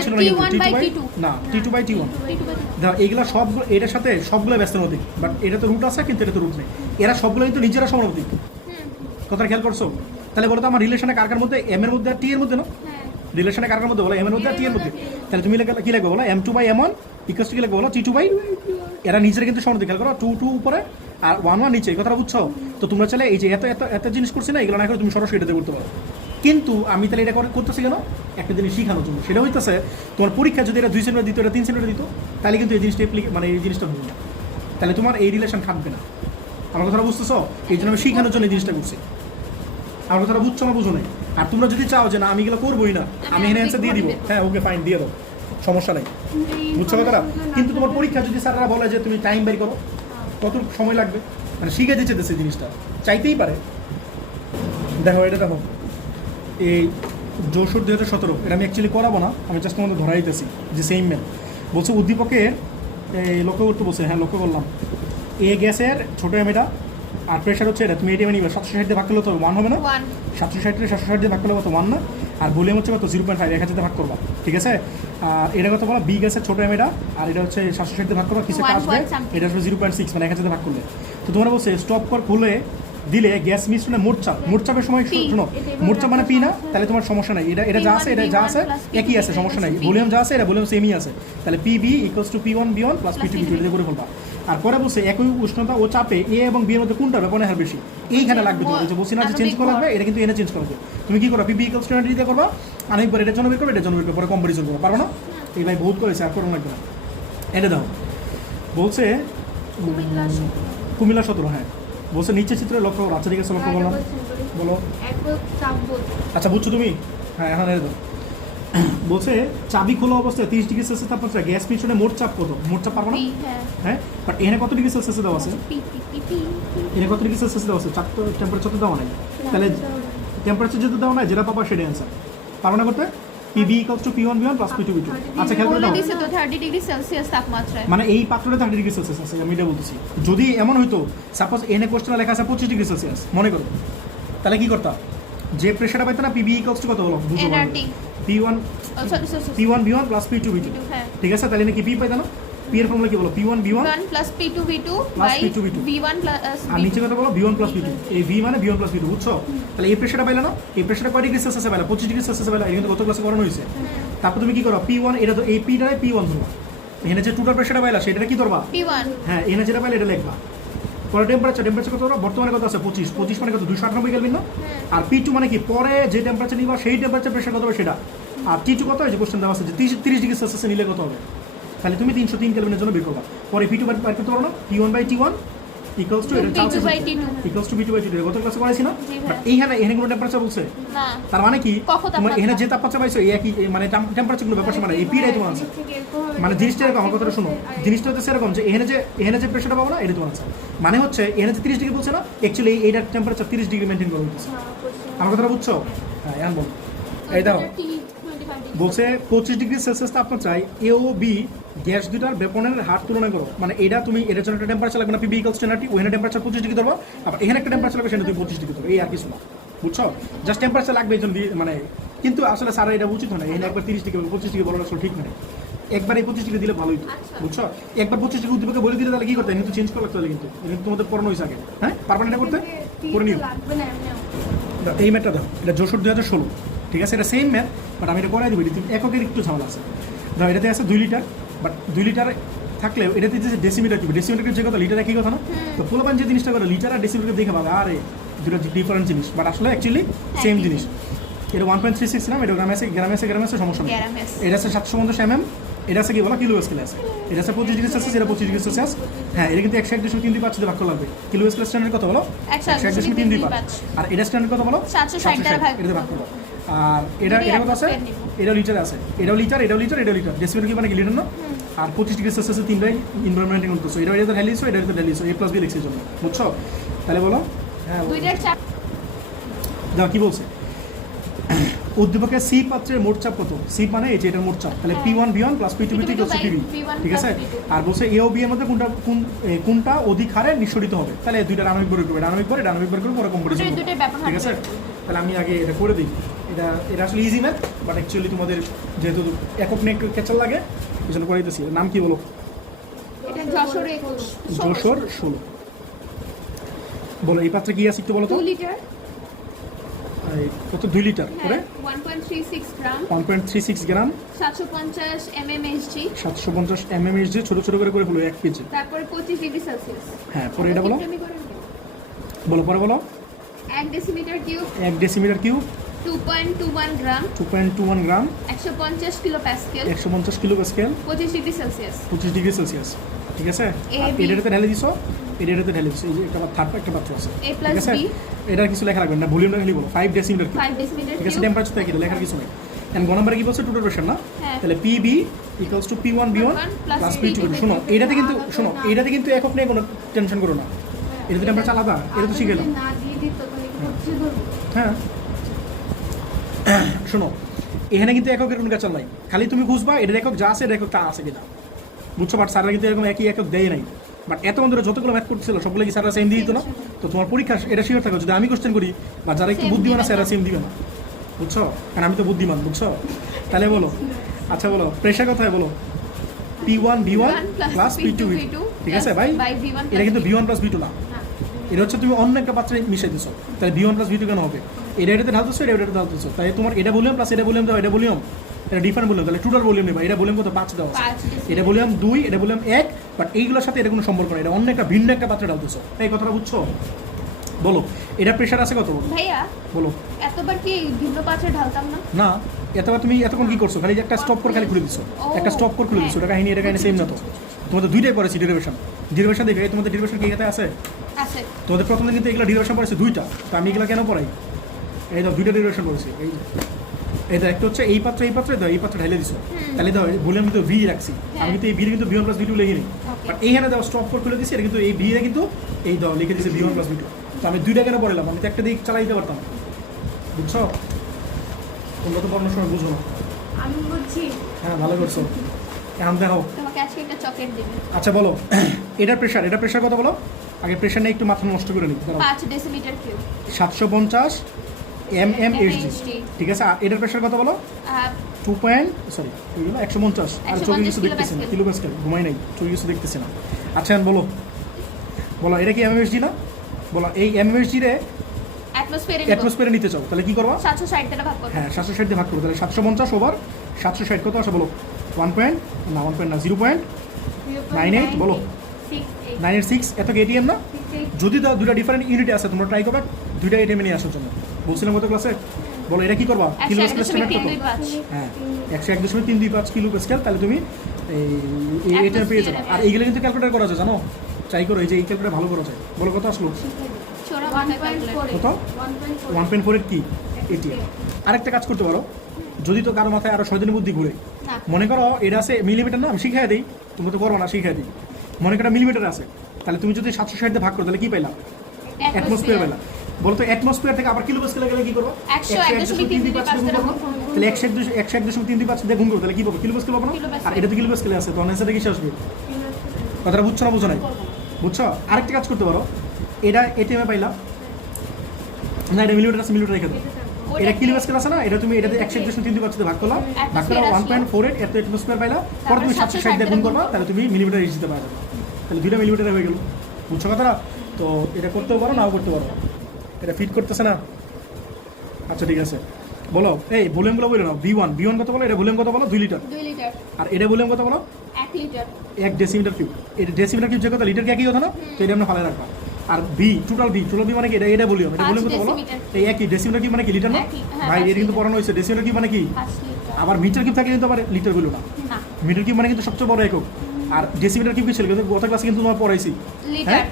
ছিল না কিন্তু T1/T2 না T2/T1। দেখো এইগুলা সবগুলো এটার সাথে সবগুলো ব্যস্তানুপাতিক, বাট এটা তো রুট আছে কিন্তু এটা তো রুট নেই। এরা সবগুলো কিন্তু নিজেরা সমানুপাতিক। কথাটা খেয়াল করছো? তাহলে বলো তো আমার রিলেশনে কার কার মধ্যে? এম এর মধ্যে আর টি এর মধ্যে না? হ্যাঁ রিলেশনে কার কার মধ্যে বলো? এম এর মধ্যে আর টি এর মধ্যে। তাহলে তুমি কি লিখবে বলো? M2/m1 ইকুয়ালস টু কি লিখবে বলো? T2 এরা নিজেরা কিন্তু সমানুপাতিক। খেয়াল করো, 2 উপরে আর 1 নিচে, এই কথাটা বুঝছো? তো তোমরা চাইলে এই যে এত এত এত জিনিস করছি না, এগুলো না করে তুমি সরাসরি এটাতে করতে পারো। কিন্তু আমি তাহলে এটা করতেছি কেন? একটা জিনিস শিখানোর জন্য। সেটা হইতেছে তোমার পরীক্ষা যদি এটা 2 সেন্টিমিটার দিত, এটা 3 সেন্টিমিটার দিত, তাহলে কিন্তু এই জিনিসটা মানে এই জিনিসটা ভুল না, তাহলে তোমার এই রিলেশন খাটবে না। আমার কথাটা বুঝতেছো? এই জন্য আমি শিখানোর জন্য এই জিনিসটা করছি। আমার কথাটা বুঝছো না? বুঝো নাই? আর তোমরা যদি চাও যে না আমি এগুলো করবোই না, আমি এখানে অ্যান্সার দিয়ে দিব, হ্যাঁ ওকে ফাইন দিয়ে দাও, সমস্যা নেই। বুঝছো কথাটা? কিন্তু তোমার পরীক্ষা যদি স্যাররা বলে যে তুমি টাইম বের করো, কত সময় লাগবে? মানে শিখে দিচ্ছে সেই জিনিসটা, চাইতেই পারে। দেখো এটা দেখো, এই 64/2017, এটা আমি অ্যাকচুয়ালি করাবো না, আমি জাস্ট তোমাদের ধরাই দিতেছি যে সেম ম্যান বলছে উদ্দীপকের এই লক্ষ্য করতে বলছে। হ্যাঁ লক্ষ্য করলাম, এ গ্যাসের ছোটো এম এটা, আর প্রেশার হচ্ছে এটা, তুমি এটিএম নিবে 760 দিয়ে ভাগ করলে তো 1 হবে না? 1 760 দিয়ে ভাগ করলে কত? 1 না? আর ভলিউম হচ্ছে কত? 0.5, 1000 দিয়ে ভাগ করবা। ঠিক আছে, আর এটা কত বলো? বি গ্যাসের ছোটো এম এটা, আর এটা হচ্ছে 760 দিয়ে ভাগ করবা, কিছু একটা আসবে, 1 something। এটা আসবে 0.6, মানে 1000 দিয়ে ভাগ করলে। তো তোমরা বলছে স্টপ কর খুলে দিলে গ্যাস মিশ্রণে মোট চাপের সময় শোনো, মোট চাপ মানে পি না? তাহলে তোমার সমস্যা নাই, এটা যা আছে এটা যা আছে একই আছে, সমস্যা নাই। ভলিউম যা আছে এটা ভলিউম সেমই আছে, তাহলে PB equals to P1 plus P2 দিয়ে করে ফেলবা। আর পরে বলছে একই উষ্ণতা ও চাপে এ এবং বি এর মধ্যে কোনটা ব্যাপনের হার বেশি, এইখানে লাগবে। তুমি যে বলছি না যে চেঞ্জ করা লাগবে, এটা কিন্তু এনে চেঞ্জ করবে। তুমি কি করো? পিবি ইকুয়ালস টু দিয়ে করবা, আরেকবার এটার জন্য বের করবে, এটার জন্য বের করবে, পরে কম্পারিজন করবো। পারবো না? এই ভাই বহুত করেছে, আর করো লাগবে না। এটা দাও বলছে কুমিল্লা 17। হ্যাঁ বলছে নিচে চিত্রে লক্ষ্য করো। আচ্ছা ঠিক আছে, লক্ষ্য করলাম, বলো। আচ্ছা বুঝছো তুমি? হ্যাঁ এখন এটা দাও। বলছে চাবি খোলা অবস্থায় 30°C তাপমাত্রা গ্যাস মিশ্রণে মোট চাপ কত? মোট চাপ পারবো না? হ্যাঁ, বাট এখানে কত ডিগ্রি সেলসিয়াসে দেওয়া আছে? এখানে কত ডিগ্রি সেলসিয়াসে দেওয়া আছে? চাপ তো টেম্পারেচার তো দেওয়া নাই, তাহলে টেম্পারেচার যেটা দেওয়া নাই, যেটা পাবা সেটা অ্যান্সার। পারবো না করতে? PB equals to P1 plus P2 P2। আচ্ছা খেয়াল করে দাও, দিছে তো 30°C তাপমাত্রায়। মানে এই পাত্রটা 30°C আছে, আমি এটা বলতেছি। যদি এমন হইতো সাপোজ এনে কোশ্চেনে লেখা আছে 25°C মনে করো, তাহলে কি করতা? যে প্রেশারটা পাইতো না, PB equals to কত বলো? nRT P1 sorry P1 plus P2 হ্যাঁ ঠিক আছে, তাহলে নাকি P পাইতো না? পি এর ফর্মুলা কি বলো P1 V1 1 plus P2 V2 Plus by P2 V2 V1 plus আর নিচে কথা বলো V1 প্লাস V2 এই V মানে V1 প্লাস V2 বুঝছো তাহলে এই প্রেসারটা পাইলে না এই প্রেসারটা কয় ডিগ্রি সেলসিয়াসে পাইলে 25 ডিগ্রি সেলসিয়াসে পাইলে এটা কিন্তু গত ক্লাসে করানো হয়েছে তারপর তুমি কি করো P1 এটা তো এই Pটারে P1 ধরবা এখানে যে টোটাল প্রেসারটা পাইলা সেটা কি ধরবা P1 হ্যাঁ এখানে যেটা পাইলে এটা লিখবা পরে টেম্পারেচার কত বর্তমানে কত আছে 25 মানে কত 298 কেলভিন না আর P2 মানে কি পরে যে টেম্পারেচার নিবা সেই টেম্পারেচার প্রেসার কত হবে সেটা আর T2 কত হয় যে কোশ্চেন দেওয়া আছে যে 30 ডিগ্রি সেলসিয়াসে নিলে কত হবে তাহলে তুমি 303 কেলভিনের জন্য বের করবা পরে P2 বার করতে পারো না P1/T1 ইকুয়ালস টু এটা P2 by T2 equals to P2/T2 গত ক্লাসে করাইছি না জি বাট ভাই। এইখানে কোনো টেম্পারেচার বলছে না তার মানে কি কখন তোমার এখানে তাপমাত্রা? যে তাপমাত্রা পাইছো এই একই মানে টেম্পারেচার কোনো ব্যাপার মানে এই পিটাই তোমার আছে মানে জিনিসটা এরকম আমার কথাটা শোনো জিনিসটা হচ্ছে সেরকম যে এখানে যে প্রেসারটা পাবো না এটা তোমার আছে মানে হচ্ছে এখানে যে 30 ডিগ্রি বলছে না অ্যাকচুয়ালি এইটার টেম্পারেচার 30 ডিগ্রি মেইনটেইন করা হচ্ছে আমার কথাটা বুঝছো হ্যাঁ এখন বল এই দাও বলছে 25 ডিগ্রি সেলসিয়াস তাপমাত্রায় এ ও বি গ্যাস দুটার বেপনের হার তুলনা করো মানে এটা তুমি এটার জন্য একটা টেম্পারেচার লাগবে না পিবি ইকুয়ালস 10 ওখানে টেম্পারেচার 25 ডিগ্রি ধরবো আবার এখানে একটা টেম্পারেচার লাগবে সেটা তুমি 25 ডিগ্রি ধরো এই আর কিছু না বুঝছো জাস্ট টেম্পারেচার লাগবে এই জন্য মানে কিন্তু আসলে স্যার এটা উচিত হয় না এখানে একবার 30 ডিগ্রি 25 ডিগ্রি বলার আসলে ঠিক নয় একবার এই 25 ডিগ্রি দিলে ভালোই তো বুঝছো একবার 25 ডিগ্রি উদ্দীপকে বলে দিলে তাহলে কি করতে কিন্তু চেঞ্জ করা লাগতে কিন্তু কিন্তু তোমাদের পড়ানো হয়েছে আগে হ্যাঁ পারবে না এটা করতে করে নিও লাগবে না এমনিও দাও, এই ম্যাথটা দাও এটা যশোর 2016 ঠিক আছে এটা সেম ম্যাথ বাট আমি এটা করাই দেবো এটা এককের একটু ঝামেলা আছে দাও এটাতে আছে 2 লিটার বাট 2 লিটার থাকলেও এটাতে যে ডেসিমিটার কি ডেসিমিটার যে কথা লিটার একই কথা না তো পোলাপান যে জিনিসটা করে লিটার আর ডেসিমিটার দেখে পাবে আরে দুটো ডিফারেন্ট জিনিস বাট আসলে অ্যাকচুয়ালি সেম একই জিনিস এটা 1.36 গ্রাম এটা গ্রামে আছে সমস্যা নেই গ্রামে আছে। এটা আছে 750 mm এটা আছে কি বলা কিলো স্কেল আছে এটা আছে 25 ডিগ্রি সেলসিয়াস এটা 25 ডিগ্রি সেলসিয়াস হ্যাঁ এটা কিন্তু 101.3 দিয়ে 5 দিয়ে ভাগ করা লাগবে কিলো স্কেল স্ট্যান্ডার্ড কত বলো 101.3 দিয়ে 101.3 আর এটা স্ট্যান্ডার্ড কত বলো 760 দ্বারা ভাগ এটা ভাগ করো আর এটা যদি এটা কত আছে atmosphere নিব। এটাও লিটার আছে এটাও লিটার ডেসিমিটার কি মানে কি লিটার না আর 25 ডিগ্রি সেলসিয়াসে তিনটাই এনভায়রনমেন্ট করতেছো এটা ঢালিছো এটা ঢালিছো a প্লাস b লিখছিস জন্য বুঝছো তাহলে বলো হ্যাঁ দুইটার চাপ দাও কি বলছে উদ্দীপকের সি পাত্রের মোট চাপ কত সি মানে এই যে এটা মোট চাপ তাহলে P1 V1 plus P2 V2 equals by PV V1 ঠিক আছে plus V2 আর বলছে এ ও বি এর মধ্যে কোনটা অধিক হারে নিঃসরিত হবে তাহলে দুইটা ডায়নামিক বের করবে ডায়নামিক বের করে পরে কম্পারিজন দুইটার ব্যাপার ঠিক আছে তাহলে আমি আগে এটা করে দিই এটা আসলে ইজি ম্যাথ বাট অ্যাকচুয়ালি তোমাদের যেহেতু একক নেক ক্যাচার লাগে এই জন্য করে দিতেছি নাম কি বলো এটা যশোর 21 যশোর 16 বলো এই পাত্রে কি আছে একটু বলো তো 2 লিটার এই কত 2 লিটার করে হ্যাঁ 1.36 গ্রাম 1.36 গ্রাম 750 mmHg 750 mmHg ছোট ছোট করে হলো 1 কেজি তারপর 25 ডিগ্রি সেলসিয়াস হ্যাঁ পরে এটা বলো আমি করে নেব। বলো পরে বলো 1 ডেসিমিটার কিউব 1 ডেসিমিটার কিউব 2.21 গ্রাম 2.21 গ্রাম 150 kilo Pascal 150 kilo pascal 25 degree Celsius 25 degree Celsius ঠিক আছে A, আর B। এটাতে ঢেলে দিছো এটাতে ঢেলে দিছো এই যে একটা থার্ড একটা পাত্র আছে A plus ঠিক আছে B। এটা কিছু লেখা লাগবে না ভলিউমটা খালি বলো 5 ডেসিমিটার কিউব 5 ডেসিমিটার ঠিক আছে কিউব টেম্পারেচার থেকে লেখার কিছু নেই এন্ড গ নাম্বারে কি বলছে টোটাল প্রেসার না হ্যাঁ। তাহলে PB equals to P1 B1 plus plus P2 P2 শোনো এটাতে কিন্তু একক নিয়ে কোনো টেনশন করো না এটাতে টেম্পারেচার আলাদা এটা তো শিখে নাও না দিয়ে দিত তাহলে কি করতে ধরবো হ্যাঁ শোনো এখানে কিন্তু এককের কোনো কাচাল নাই খালি তুমি বুঝবা এটার একক যা আছে এটা একক তা আছে কিনা বুঝছো বাট স্যাররা কিন্তু এরকম একই একক দেয় নাই বাট এত বন্ধুরা যতগুলো ম্যাথ করতেছিল সবগুলো কি স্যাররা সেম দিয়ে দিত না তো তোমার পরীক্ষা এটা শিওর থাকো যদি আমি কোশ্চেন করি বা যারা একটু Same বুদ্ধিমান দিবে স্যাররা না। সেম দিবে না বুঝছো কারণ আমি তো বুদ্ধিমান বুঝছো তাহলে বলো আচ্ছা বলো প্রেশার কোথায় বলো P1 V1 plus P2 V2 ঠিক আছে ভাই by V1 এটা কিন্তু V1 প্লাস V2 না না এটা হচ্ছে তুমি অন্য একটা পাত্রে মিশাই দিছো তাহলে V1 প্লাস V2 কেন হবে এটাতে ঢালতেছো এটাতে ঢালতেছো তাই তোমার এটা ভলিউম প্লাস এটা ভলিউম দাও এটা ভলিউম এটা ডিফারেন্ট ভলিউম তাহলে টোটাল ভলিউম নেবা এটা ভলিউম কত 5 দাও 5 এটা ভলিউম 2 এটা ভলিউম 1 বাট এইগুলোর সাথে এটা কোনো সম্পর্ক নেই এটা অন্য একটা ভিন্ন একটা পাত্রে ঢালতেছো এই কথাটা বুঝছো বলো এটা প্রেসার আছে কত ভাইয়া বলো এতবার কি ভিন্ন পাত্রে ঢালতাম না না এতবার তুমি এতক্ষণ কি করছো খালি যে একটা স্টপ করে খালি খুলে দিছো একটা স্টপ করে খুলে দিছো এটা কাহিনী সেম না তো তোমাদের দুইটাই পড়েছি ডেরিভেশন দেখে এই তোমাদের ডেরিভেশন কি এটাতে আছে আছে তোমাদের প্রথম দিন কিন্তু এগুলো ডেরিভেশন পড়েছে দুইটা তো আমি এগুলো কেন পড়াই এই দাও দুইটা ডেরিভেশন পড়েছি এই দাও একটা হচ্ছে এই পাত্র দাও এই পাত্র ঢেলে দিছো তাহলে দাও ভলিউম কিন্তু ভি রাখছি আমি কিন্তু এই ভি কিন্তু V1 প্লাস V2 লিখিনি বাট এইখানে দাও স্টপ করে খুলে দিছি এটা কিন্তু এই ভি এ কিন্তু এই দাও লিখে দিছে V1 প্লাস V2 তো আমি দুইটা কেন পড়লাম আমি তো একটা দিক চালাই দিতে পারতাম বুঝছো তোমরা তো পড়ানোর সময় বুঝো না আমি বুঝছি হ্যাঁ ভালো করছো এখন দেখো তোমাকে আজকে একটা চকলেট দেবে আচ্ছা বলো এটা প্রেশার কত বলো আগে প্রেশার নিয়ে একটু মাথা নষ্ট করে নিই 5 ডেসিমিটার কিউব 750 mmHg mmHg ঠিক আছে আর এটার প্রেশার কত বলো 150 আর চোখে কিছু দেখতেছি না, কিলো প্যাসকেল, ঘুমাই নাই, চোখে কিছু দেখতেছি না। আচ্ছা বলো বলো এটা কি এমএসজি না? বলো এই এমএসজি রে অ্যাটমসফিয়ারে নিতে চাও, তাহলে কি করবা? 760 দ্বারা ভাগ করো। হ্যাঁ 760 দিয়ে ভাগ করো, তাহলে 750 ওভার 760 কত আসে বলো? 0.98 বলো 986। এত এটিএম না? যদি দাও দুটো ডিফারেন্ট ইউনিট আছে, তোমরা ট্রাই করবে দুইটা এটিএম নিয়ে আসার জন্য, বলছিলাম গত ক্লাসে। বলো এটা কি করবা? কিলো প্যাসকেল স্ট্যান্ডার্ড কত? 101.325। হ্যাঁ 101.325 কিলো প্যাসকেল, তাহলে তুমি এই এটিএম পেয়ে যাবে। আর এইগুলো কিন্তু ক্যালকুলেট করা যায়, জানো? ট্রাই করো, এই যে এই ক্যালকুলেট ভালো করা যায়। বলো কত আসলো? ছোড়া মাথায় ক্যালকুলেট। কত? 1.4 কি এটিএম। আরেকটা কাজ করতে পারো, যদি তো কারো মাথায় আরো 6 দিনের বুদ্ধি ঘুরে, না। মনে করো এটা আছে মিলিমিটার না, আমি শিখাই দিই, তুমি তো করো না, শিখাই দিই। মনে করো মিলিমিটার আছে, তাহলে তুমি যদি 760 দিয়ে ভাগ করো তাহলে কি পাইলা? অ্যাটমসফিয়ার পেলা। বলো তো অ্যাটমসফিয়ার থেকে আবার কিলো প্যাসকেলে গেলে কি করবো? 101.325 দ্বারা গুণ করো। তাহলে 101.325 দিয়ে গুণ করো, তাহলে কি পাবো? কিলো প্যাসকেল পাবো না? আর এটা তো কিলো প্যাসকেলে আছে, তখন অ্যান্সারটা কি আসবে? কথাটা বুঝছো না বুঝো নাই? বুঝছো? আরেকটা কাজ করতে পারো, এটা এটিএমে পাইলা না, এটা মিলিমিটার আছে, মিলিমিটার রেখে দাও। এটা কিলো প্যাসকেল আছে না, এটা তুমি এটাতে 101.325 দিয়ে ভাগ করলা, ভাগ করলা 1.48 এত অ্যাটমসফিয়ার পাইলা, পরে তুমি 760 দিয়ে গুণ করবা, তাহলে তুমি মিলিমিটার দিতে পারবে। তাহলে 2টা মিলিমিটার হয়ে গেল। বুঝছো কথাটা? তো এটা করতেও পারো, নাও করতে পারো। এটা ফিট করতেছে না? আচ্ছা ঠিক আছে, বলো এই ভলিউমগুলো বলে নাও। V1 কত বলো? এটা ভলিউম কত বলো? 2 লিটার। 2 লিটার। আর এটা ভলিউম কত বলো? 1 লিটার। 1 decimetre cube. এটা ডেসিমিটার কিউব যে কথা, লিটার কি একই কথা না? তো এটা আমরা ফালে রাখবা। আর টোটাল ভি মানে কি? এটা ভলিউম। এটা ভলিউম কত বলো? এই একই ডেসিমিটার কিউব মানে কি? লিটার না? ভাই এটা কিন্তু পড়ানো হয়েছে, ডেসিমিটার কিউব মানে কি? 5 লিটার। আবার মিটার কিউব থাকলে কিন্তু আবার লিটার বলো না। না। মিটার কিউব মানে কিন্তু সবচেয়ে বড় একক। আর ডেসিমিটার কিউব কি ছিল? কিন্তু গত ক্লাসে কিন্তু তোমার পড়াইছি। লিটার।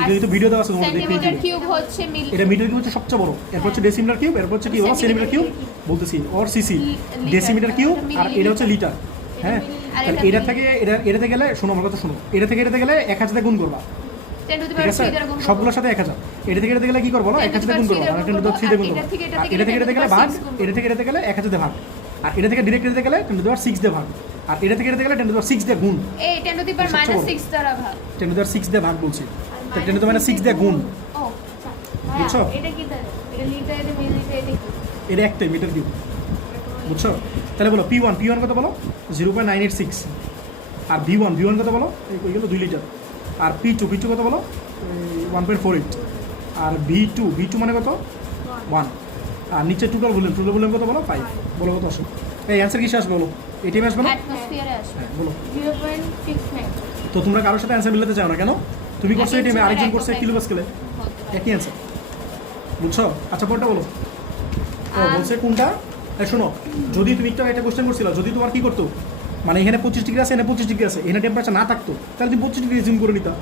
এটা তো ভিডিও দেওয়া আছে, তোমাদের দেখতে সেন্টিমিটার কিউব হচ্ছে মিলি। এটা মিটার কিউব হচ্ছে সবচেয়ে বড়, এরপর হচ্ছে ডেসিমিটার কিউব, এরপর হচ্ছে কি বলো? সেন্টিমিটার কিউব বলতেছি, অর সিসি। ডেসিমিটার কিউব আর এটা হচ্ছে লিটার। হ্যাঁ, তাহলে এটা থেকে এটাতে গেলে শোনো আমার কথা শোনো, এটা থেকে এটাতে গেলে 1000 দিয়ে গুণ করবা, 10 টু দি ঠিক পাওয়ার আছে? 3 দ্বারা গুণ করো। সবগুলোর সাথে 1000। এটা থেকে এটাতে গেলে কি করবো বলো? 1000 দিয়ে গুণ করবো, আর 10 টু দি 3 দিয়ে গুণ করবো। আর এটা থেকে এটাতে গেলে ভাগ, এটা থেকে এটাতে গেলে 1000 দিয়ে ভাগ, আর এটা থেকে ডিরেক্ট এটাতে গেলে 10 টু দি পাওয়ার 6 দিয়ে ভাগ, আর এটা থেকে এটাতে গেলে 10 টু দি পাওয়ার 6 দিয়ে গুণ। এই 10 টু দি পাওয়ার -6 দ্বারা ভাগ। 10 টু দি পাওয়ার 6 দিয়ে ভাগ বলছি, তো 10 টু দি পাওয়ার 6 দিয়ে গুণ। ও বুঝছো? এটা কি তাহলে? এটা লিটার, এটা মিলিলিটার, এটা কি? এটা একটাই মিটার কিউব। বুঝছো? তাহলে বলো P1 কত বলো? 0.986। আর V1 কত বলো? এই গেলো 2 লিটার। আর P2 কত বলো? 1.48। আর V2 মানে কত? 1। আর নিচে টোটাল ভলিউম কত বলো? 5। বলো কত আসবে? এই অ্যান্সার কিসে আসবে বলো? এটিএম আসবে না? অ্যাটমসফিয়ারে আসবে। হ্যাঁ, বলো। 0.69। তো তোমরা কারোর সাথে অ্যান্সার মিলাতে চাও না কেন? তুমি করছো এটিএম, আরেকজন করছে কিলো প্যাসকেলে, একই অ্যান্সার। বুঝছো? আচ্ছা পরটা বলো। ও বলছে কোনটা? শোনো, যদি তুমি একটা কোশ্চেন করছিল, যদি তোমার কি করতো, মানে এখানে 25 ডিগ্রি আছে, এখানে 25 ডিগ্রি আছে, এখানে টেম্পারেচার না থাকতো, তাহলে তুমি 25 ডিগ্রি জুম করে নিতা।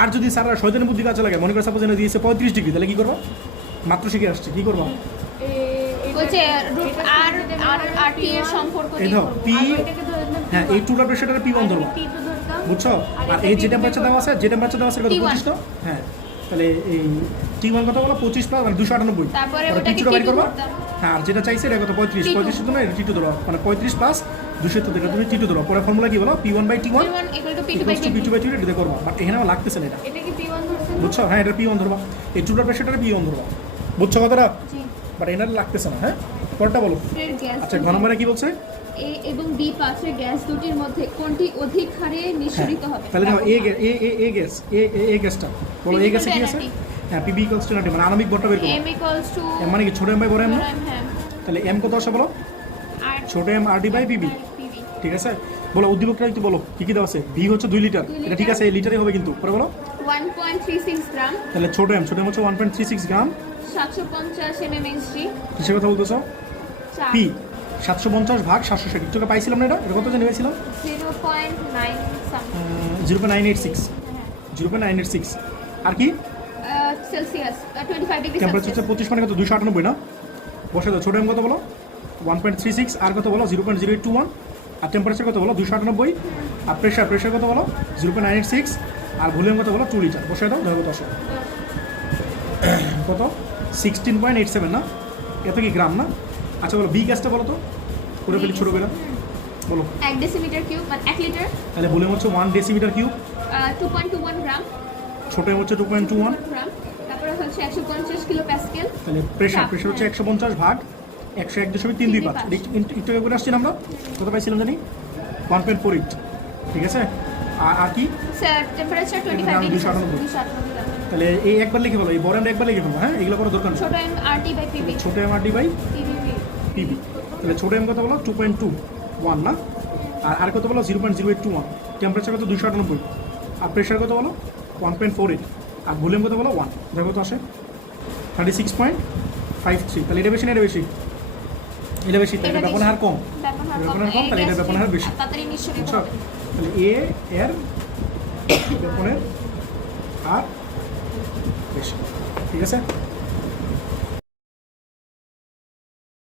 আর যদি স্যাররা 6 দিনের বুদ্ধি কাজে লাগে, মনে করে সাপোজ এনে দিয়েছে 35 ডিগ্রি, তাহলে কি করবো? মাত্র শিখে আসছে, কি করবো? বলছে রুট আর টি এর সম্পর্ক এই দিয়ে ধর করব। পি, এটাকে ধরে না, হ্যাঁ এই টোটাল প্রেশারটা P1 ধরবা, T তো ধরতাম। বুঝছো? আর এই যে টেম্পারেচার দেওয়া আছে, কত? T1 25 তো? হ্যাঁ, তাহলে এই T1 কত বলো? 25 প্লাস মানে 298। তারপরে আর ওটাকে T2 বাইর T2 করবা। ধরতাম। হ্যাঁ, আর যেটা চাইছে এটা কত? 35 T2 তো না, এটা T2 ধরবা, মানে 35 প্লাস 270 এটা তুমি T2 ধরবা। পরে ফর্মুলা কি বলো? P1/T1 P1 equal to P2 by equals to T2। P2/T2 এটা করবা, বাট এখানে আমার লাগতেছে না এটা। এটা কি P1 ধরছেন? বুঝছো? হ্যাঁ, এটা P1 ধরবা, এই টোটাল প্রেশারটা P1 ধরবা। বুঝছো কথাটা? জি। বাট এনার লাগতেছে না। হ্যাঁ, পরটা বলো। এর গ্যাস আচ্ছা, ঘন নম্বরে কি বলছে? A এবং B পাত্রের গ্যাস দুটির মধ্যে কোনটি অধিক হারে নিঃসরিত হবে? তাহলে দেখো এ গ্যাসটা বলো, এ গ্যাসে কি আছে? হ্যাঁ, PB equals to 90, মানে আণবিক ভরটা বের করো। M equals to M মানে কি? ছোট m বাই বড় m না? হ্যাঁ তাহলে m কত আসে বলো? আর ছোট m RD by PB, PV ঠিক আছে? বলো উদ্দীপকটা একটু বলো, কি কি দেওয়া আছে? V হচ্ছে 2 লিটার, এটা ঠিক আছে, এই লিটারে হবে কিন্তু। পরে বলো 1.36 গ্রাম, তাহলে ছোট m হচ্ছে 1.36 গ্রাম। 750 mmHg, কিসের কথা বলতেছো? P 750 ভাগ 760, একটু পাইছিলাম না, এটা কত জানি পাইছিলাম? 0.9 something 0.986। 0.986। আর কি? সেলসিয়াস 25 ডিগ্রি টেম্পারেচার হচ্ছে সেলসিয়াস। 25 মানে কত? 298 না? বসে দাও। ছোট m কত বলো? 1.36। আর কত বলো? 0.0821। আর টেম্পারেচার কত বলো? 298। আর প্রেশার কত বলো? 0.986। আর ভলিউম কত বলো? 2 লিটার। বসে দাও, ধরো কত আসে? কত? 16.87 না? এত কি গ্রাম না? আচ্ছা বলো, বি গ্যাসটা বলো তো, করে ফেলি ছোটো করে বলো। 1 ডেসিমিটার কিউব মানে 1 লিটার, তাহলে ভলিউম হচ্ছে 1 ডেসিমিটার কিউব, 2.21 গ্রাম, ছোটো হচ্ছে 2.21। গ্রাম, তারপরে হচ্ছে 150 কিলো প্যাসকেল। তাহলে প্রেশার হচ্ছে 150 ভাগ 101.35 একটু আগে করে আসছিলাম আমরা, কত পাইছিলাম জানি 1.48, ঠিক আছে। আর কি স্যার টেম্পারেচার 25 আমি ডিগ্রি 298, তাহলে এই একবার লিখে ফেলো, এই বড় এন্ড একবার লিখে ফেলো, হ্যাঁ এগুলো করার দরকার নেই। ছোট এম আরটি বাই পিবি ছোট এমআরডি বাই পিবি পিবি, তাহলে ছোট এম কত বলো 2.21 না, আর কত বলো 0.0821, টেম্পারেচার কত 298, আর প্রেশার কত বলো 1.48, আর ভলিউম কত বলো 1, দেখো কত আসে 36.53, তাহলে এটা বেশি না এটা বেশি? এটা বেশি, তাহলে এটা ব্যাপন হার কম, ব্যাপন হার ব্যাপন হার কম, তাহলে এটা ব্যাপন হার বেশি, তাড়াতাড়ি নিশ্চয়ই বুঝছো? হবে। তাহলে এ এর ব্যাপনের হার বেশি, ঠিক আছে।